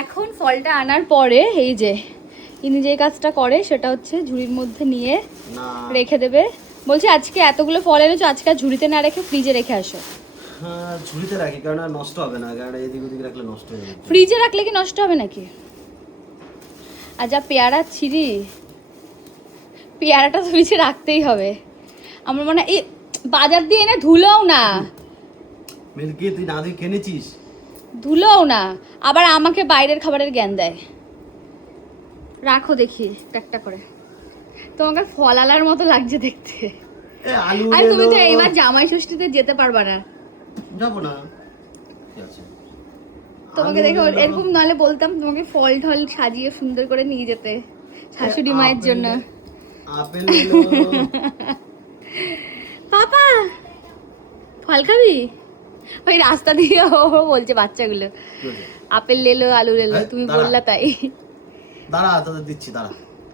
এখন ফলটা আনার পরে এই যে ইনি যে কাজটা করে সেটা হচ্ছে ঝুড়ির মধ্যে নিয়ে রেখে দেবে। বলছি আজকে এতগুলো ফল এনেছো, আজকে আর ঝুড়িতে না রেখে ফ্রিজে রেখে আসো। হ্যাঁ ঝুড়িতে রাখি কারণ আর নষ্ট হবে না, কারণ এদিক ওদিক রাখলে নষ্ট হয়ে যাবে। ফ্রিজে রাখলে কি নষ্ট হবে নাকি? আর যা পেয়ারা ছিঁড়ি, পেয়ারাটা তো ফ্রিজে রাখতেই হবে। আমার মনে হয় এই বাজার দিয়ে এনে ধুলোও না, মিল্কি তুই না দিয়ে কিনেছিস? ধুলোও না, আবার আমাকে বাইরের খাবারের জ্ঞান দেয়। রাখো দেখি একটা করে। তোমাকে ফলালার মতো লাগছে দেখতে। আর তুমি তো এইবার জামাই ষষ্ঠীতে যেতে পারবা না। যাবো না, কি আছে তোমাকে দেখে এরকম নালে বলতাম তোমাকে ফল ঢল সাজিয়ে সুন্দর করে নিয়ে যেতে শাশুড়ি মায়ের জন্য। আপেল পাপা ফল খাবি? ওই রাস্তা দিয়ে ও বলছে বাচ্চাগুলো আপেল লেলো আলু লেলো, তুমি বললা তাই। দাঁড়া তোদের দিচ্ছি, দাঁড়া।